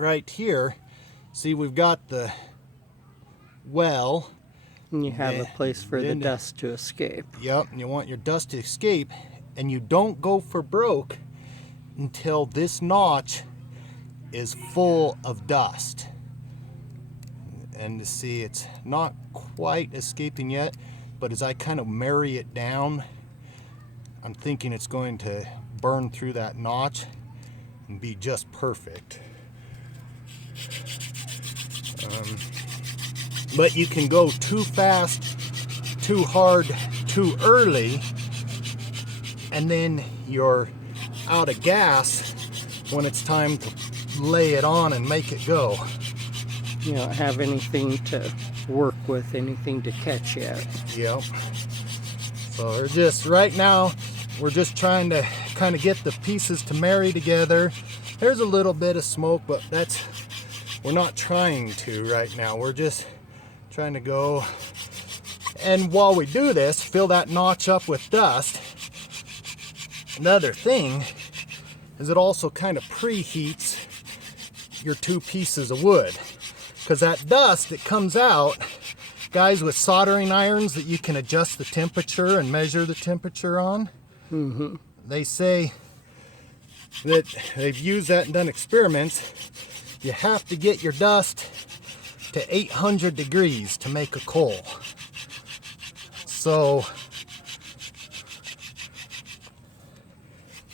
right here, see we've got the well. And you have a place for the dust to escape. Yep, and you want your dust to escape, and you don't go for broke until this notch is full of dust. And to see, it's not quite escaping yet, but as I kind of marry it down, I'm thinking it's going to burn through that notch and be just perfect. But you can go too fast, too hard, too early, and then you're out of gas when it's time to lay it on and make it go. You don't have anything to work with, anything to catch yet. Yep. So we're just, right now, we're just trying to kind of get the pieces to marry together. There's a little bit of smoke, but we're not trying to right now. We're just trying to go. And while we do this, fill that notch up with dust. Another thing is it also kind of preheats your two pieces of wood, because that dust that comes out, guys with soldering irons that you can adjust the temperature and measure the temperature on, they say that they've used that and done experiments. You have to get your dust to 800 degrees to make a coal. So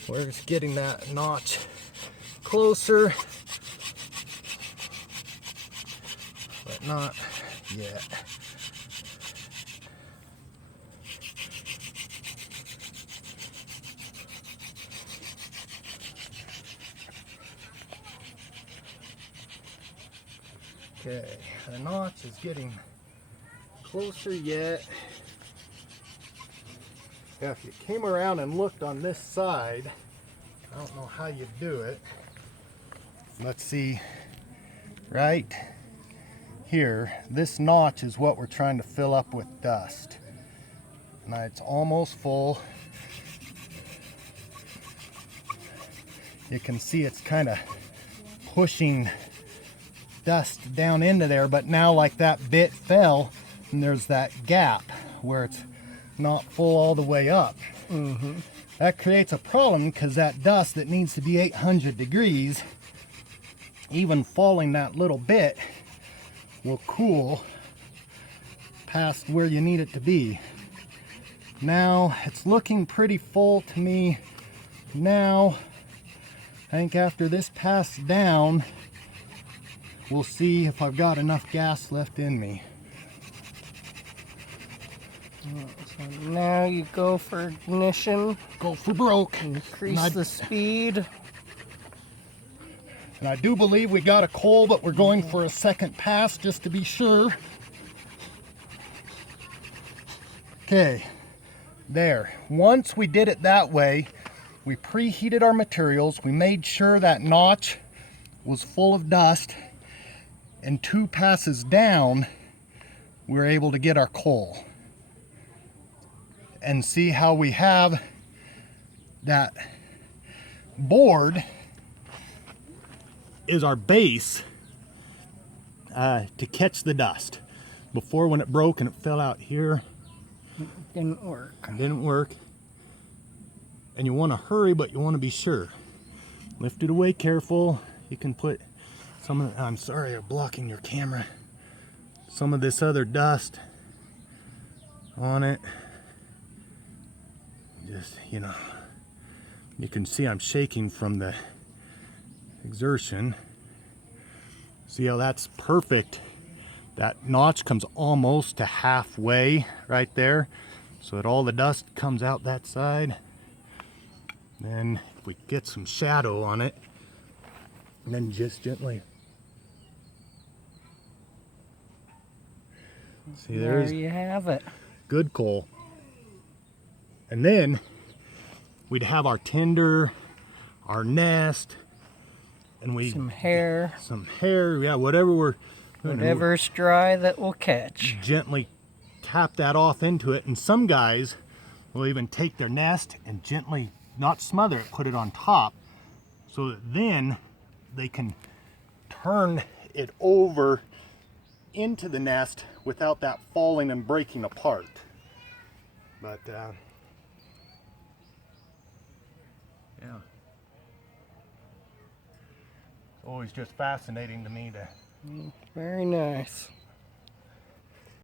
we're just getting that notch closer, but not yet. Okay, the notch is getting closer yet. Yeah, if you came around and looked on this side, I don't know how you do it. Let's see, right here, this notch is what we're trying to fill up with dust. Now it's almost full. You can see it's kind of pushing dust down into there, but now like that bit fell and there's that gap where it's not full all the way up. That creates a problem because that dust that needs to be 800 degrees, even falling that little bit, will cool past where you need it to be. Now it's looking pretty full to me. Now I think after this passes down, we'll see if I've got enough gas left in me. So now you go for ignition. Go for broke. Increase the speed. And I do believe we got a coal, but we're going for a second pass just to be sure. Okay, there. Once we did it that way, we preheated our materials. We made sure that notch was full of dust. And 2 passes down, we were able to get our coal. And see how we have that board is our base to catch the dust. Before, when it broke and it fell out here, Didn't work. it didn't work. And you want to hurry, but you want to be sure. Lift it away careful. You can put some of, I'm sorry, I'm blocking your camera. Some of this other dust on it. Just, you know, you can see I'm shaking from the exertion. See how that's perfect? That notch comes almost to halfway right there, so that all the dust comes out that side. Then if we get some shadow on it, and then just gently. See, There you have it. Good coal. And then we'd have our tinder, our nest, and Some hair. Yeah, whatever we're Whatever's dry that will catch. Gently tap that off into it. And some guys will even take their nest and gently, not smother it, put it on top, so that then they can turn it over into the nest without that falling and breaking apart. But yeah, it's always just fascinating to me to Very nice.